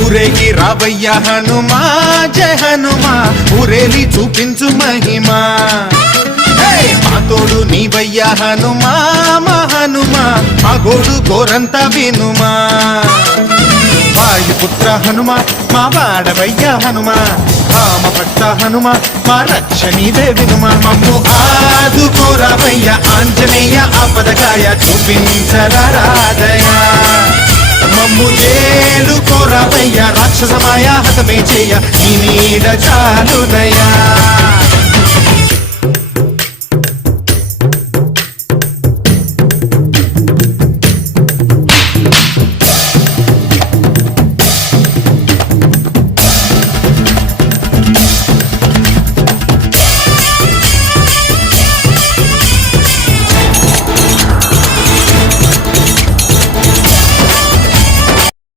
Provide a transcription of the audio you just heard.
ఊరేగి రావయ్య హనుమా జయ హనుమా ఊరేలి చూపించు మహిమా మా తోడు నీవయ్య హనుమా మా హనుమా మా గోడు గోరంత వినుమా వాయుపుత్ర హనుమా మా వాడవయ్య హనుమా రామ భక్త హనుమా మా రక్షణీదే వినుమా మమ్ము ఆదుకోరావయ్య ఆంజనేయ ఆపదకాయ చూపించరాదయా మమ్ము ఏలు కోరావయ్య రాక్షసమాయ హతమే చేయ నీ నీడ చాలునయా